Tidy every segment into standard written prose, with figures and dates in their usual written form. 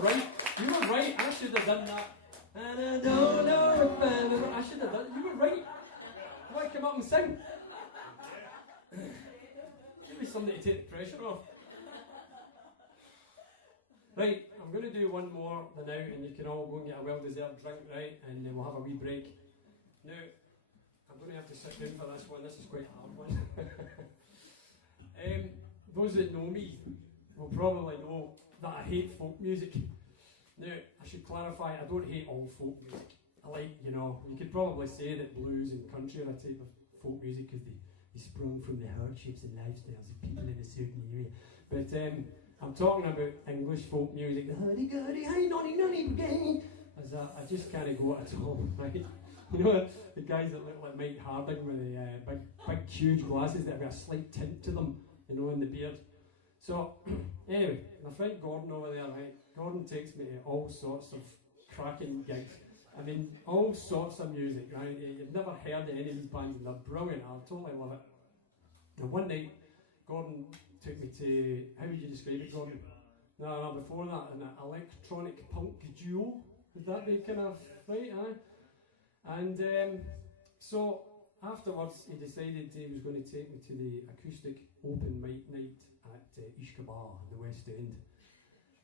right. You were right. I should have done that. And I don't know if I should have done it. You were right. Why come up and sing? Give me something to take the pressure off. Right, I'm going to do one more now, and you can all go and get a well-deserved drink, right? And then we'll have a wee break. Now, I'm going to have to sit down for this one. This is quite a hard one. Those that know me will probably know that I hate folk music. Now, I should clarify, I don't hate all folk music. I like, you could probably say that blues and country are a type of folk music because they sprung from the hardships and lifestyles of people in a certain area. But I'm talking about English folk music, the hurdy-gurdy, hey nonny nonny brigade. As I just can't go at all, right? You know, the guys that look like Mike Harding with the big huge glasses that have got a slight tint to them, in the beard. So, anyway, my friend Gordon over there, right? Gordon takes me to all sorts of cracking gigs. I mean, all sorts of music, right? You've never heard of any of these bands, and they're brilliant. I totally love it. And one night, Gordon took me to, how would you describe it, Gordon? No, before that, an electronic punk duo. Would that be kind of right? And so afterwards, he decided he was going to take me to the acoustic open mic night at Ishkabar, the West End.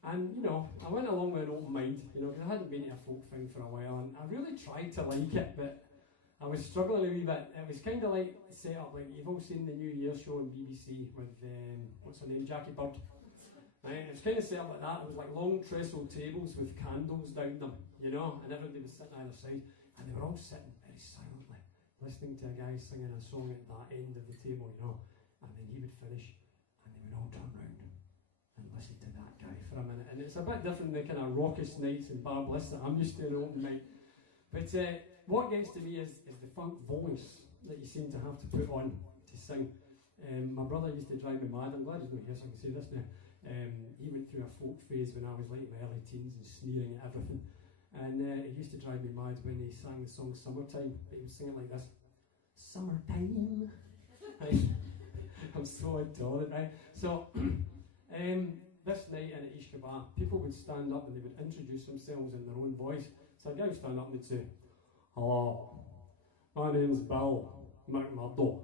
And, I went along with an open mind, because I hadn't been to a folk thing for a while, and I really tried to like it, but I was struggling a wee bit. It was kind of like set up, like you've all seen the New Year show on BBC with, what's her name, Jackie Bird. Right? It was kind of set up like that. It was like long trestle tables with candles down them, and everybody was sitting either side, and they were all sitting very silently, listening to a guy singing a song at that end of the table, and then he would finish, and they would all turn round and listen to that guy for a minute. And it's a bit different than the kind of raucous nights and bar bliss that I'm used to in an open mic. But what gets to me is the funk voice that you seem to have to put on to sing. My brother used to drive me mad. I'm glad he's not here so I can say this now. He went through a folk phase when I was like in my early teens and sneering at everything. And he used to drive me mad when he sang the song Summertime, but he would sing it like this. Summertime. Right? I'm so intolerant, right? So, this night in Ishkabar, people would stand up and they would introduce themselves in their own voice. So a guy would stand up and they'd say, "Hello, my name's Bill Mugdock.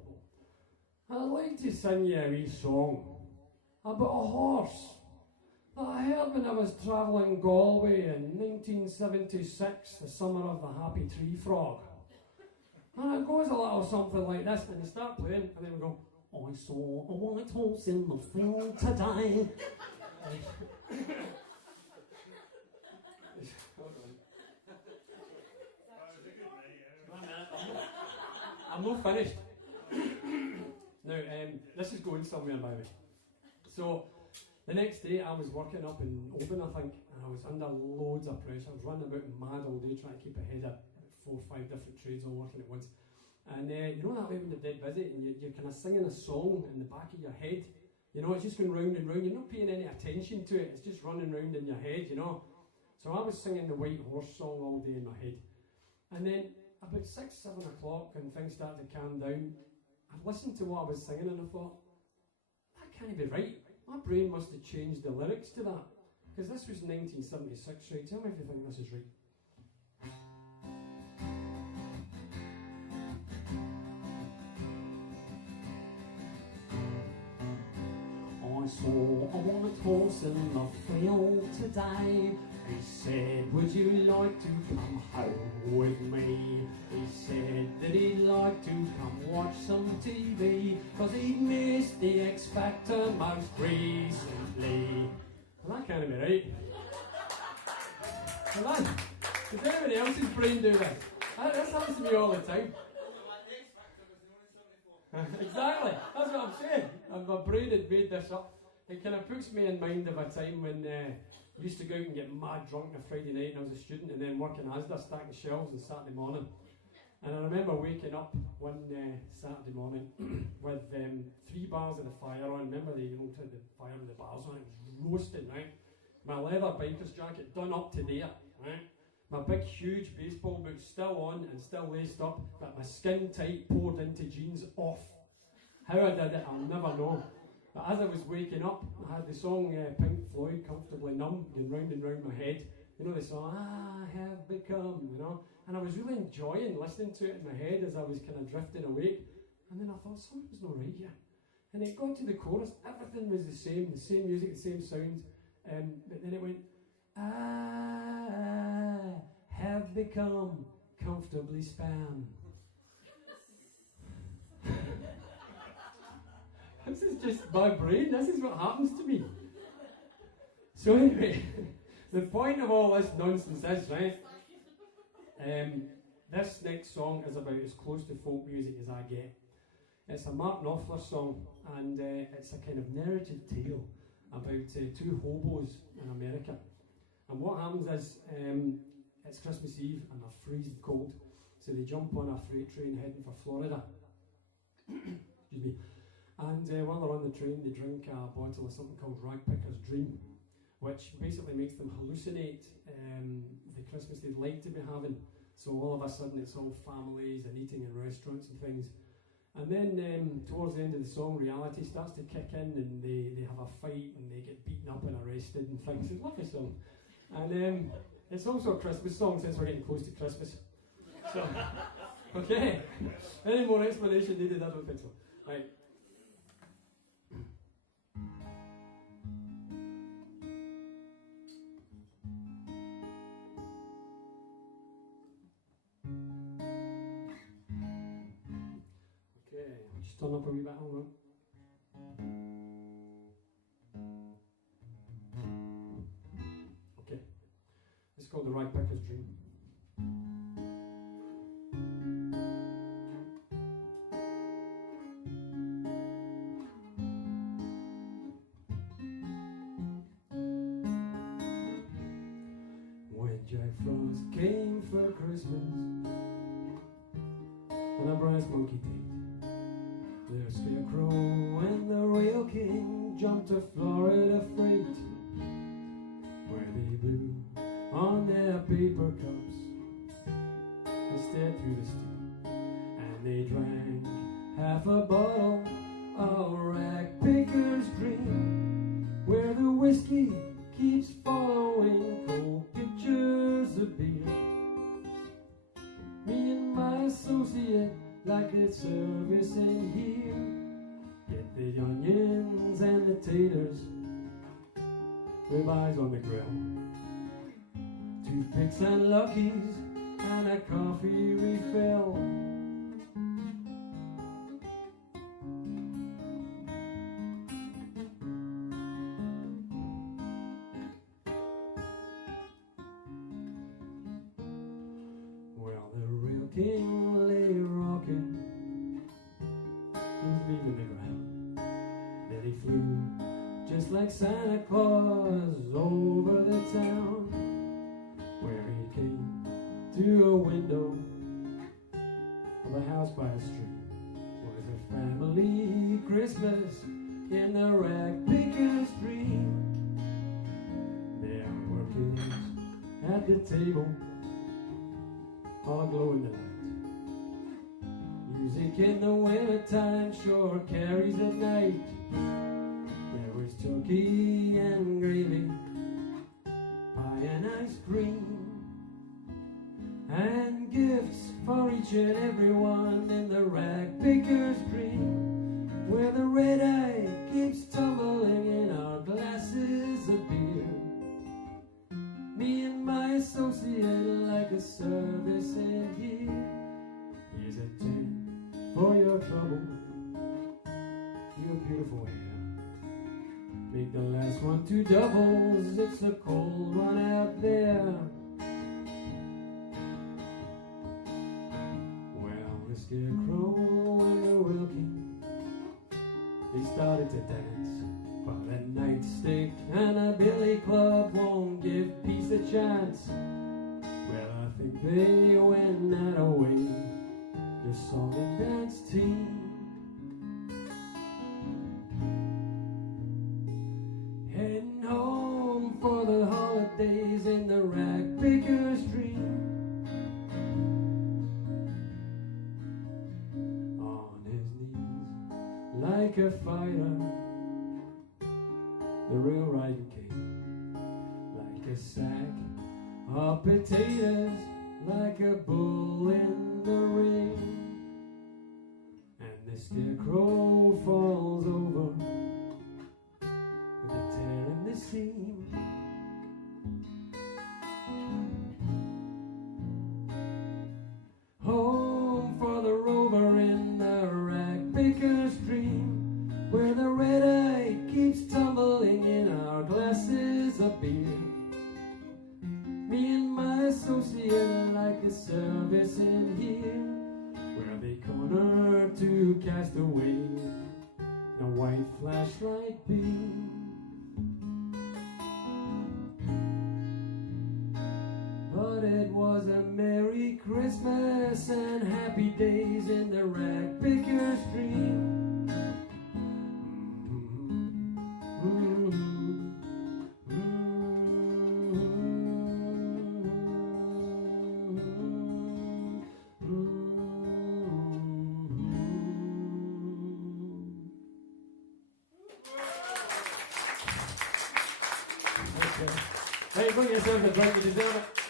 I'd like to sing you a wee song about a horse that I heard when I was travelling Galway in 1976, the summer of the Happy Tree Frog. And it goes a little something like this," and they start playing, and then we go, "I saw a white horse in the field today." I'm not finished. Now, this is going somewhere, by the way. So, the next day I was working up in Oban, I think, and I was under loads of pressure. I was running about mad all day trying to keep ahead of 4 or 5 different trades all working at once. And you know that way when you're dead busy and you're kind of singing a song in the back of your head? It's just going round and round. You're not paying any attention to it. It's just running round in your head, So I was singing the White Horse song all day in my head. And then about 6, 7 o'clock, when things started to calm down, I listened to what I was singing and I thought, that can't be right. My brain must have changed the lyrics to that. Because this was 1976, right? Tell me if you think this is right. I saw a white horse in the field today. He said, "Would you like to come home with me?" He said that he'd like to come watch some TV, 'cause he'd missed the X Factor most recently. Well, that can't be right. Well, does anybody else's brain do this? This happens to me all the time. Exactly, that's what I'm saying. My brain had made this up. It kind of puts me in mind of a time when I used to go out and get mad drunk on a Friday night and I was a student, and then working Asda stacking shelves on Saturday morning. And I remember waking up one Saturday morning with 3 bars of the fire on. Remember the fire with the bars on? It was roasting, right? My leather biker's jacket done up to there, right? My big huge baseball boots still on and still laced up, but my skin tight poured into jeans off. How I did it, I'll never know. But as I was waking up, I had the song Pink Floyd, Comfortably Numb, going round and round my head. You know the song, I have become, you know. And I was really enjoying listening to it in my head as I was kind of drifting awake. And then I thought, something was not right here. And it got to the chorus, everything was the same music, the same sounds. But then it went, I have become comfortably spam. This is just my brain, this is what happens to me. So anyway, the point of all this nonsense is, right, this next song is about as close to folk music as I get. It's a Mark Knopfler song, and it's a kind of narrative tale about two hobos in America. And what happens is, it's Christmas Eve and they're freezing cold, so they jump on a freight train heading for Florida. Excuse me. And while they're on the train, they drink a bottle of something called Ragpicker's Dream, which basically makes them hallucinate the Christmas they'd like to be having. So all of a sudden it's all families and eating in restaurants and things. And then towards the end of the song, reality starts to kick in, and they have a fight and they get beaten up and arrested and things. It's a lovely song. And it's also a Christmas song since we're getting close to Christmas. So, okay. Any more explanation needed? I don't think so. Right. Just turn up a wee bit, hold on. Okay. It's called The Ragpicker's Dream. When Jack Frost came for Christmas and a brass monkey did, the Scarecrow and the Rail King jumped to Florida freight, where they blew on their paper cups and stared through the steam, and they drank half a bottle of Ragpicker's Dream, where the whiskey keeps following cold pictures of beer. Me and my associate like the service in here, get the onions and the taters, ribeyes on the grill, toothpicks and luckies, and a coffee refill. Well, the Rail King lay rocking, he's leaving the ground. Then he flew just like Santa Claus over the town, where he came to a window of a house by the street. Was a family Christmas in the Ragpicker's Dream. There were kids at the table, all aglow in the light. Music in the wintertime sure carries at night. There was turkey and gravy, pie and ice cream, and gifts for each and every one in the Ragpicker's Dream, where the red eye keeps tumbling in our glasses of beer. Me and my associate like a service in here. Here's a 10 for your trouble, your beautiful hair. Make the last one 2 doubles, it's a cold one out there. Well, the Scarecrow and the Rail King, they started to dance, but a nightstick and a billy club won't give peace a chance. Well, I think they went that away, the song and dance team. Heading home for the holidays in the Ragpicker's Dream. On his knees like a fighter, the railroad came like a sack of potatoes, like a bull in the ring, and the scarecrow falls over with a tear in the seam. Home for the rover in the rag picker stream, where the red eye keeps tumbling in our glasses of beer. Me and my associate like a service in here, where they corner two castaways in a white flashlight beam. But it was a Merry Christmas and happy days in the rag picker stream. Okay. Hey, bring yourself a drink, you deserve it.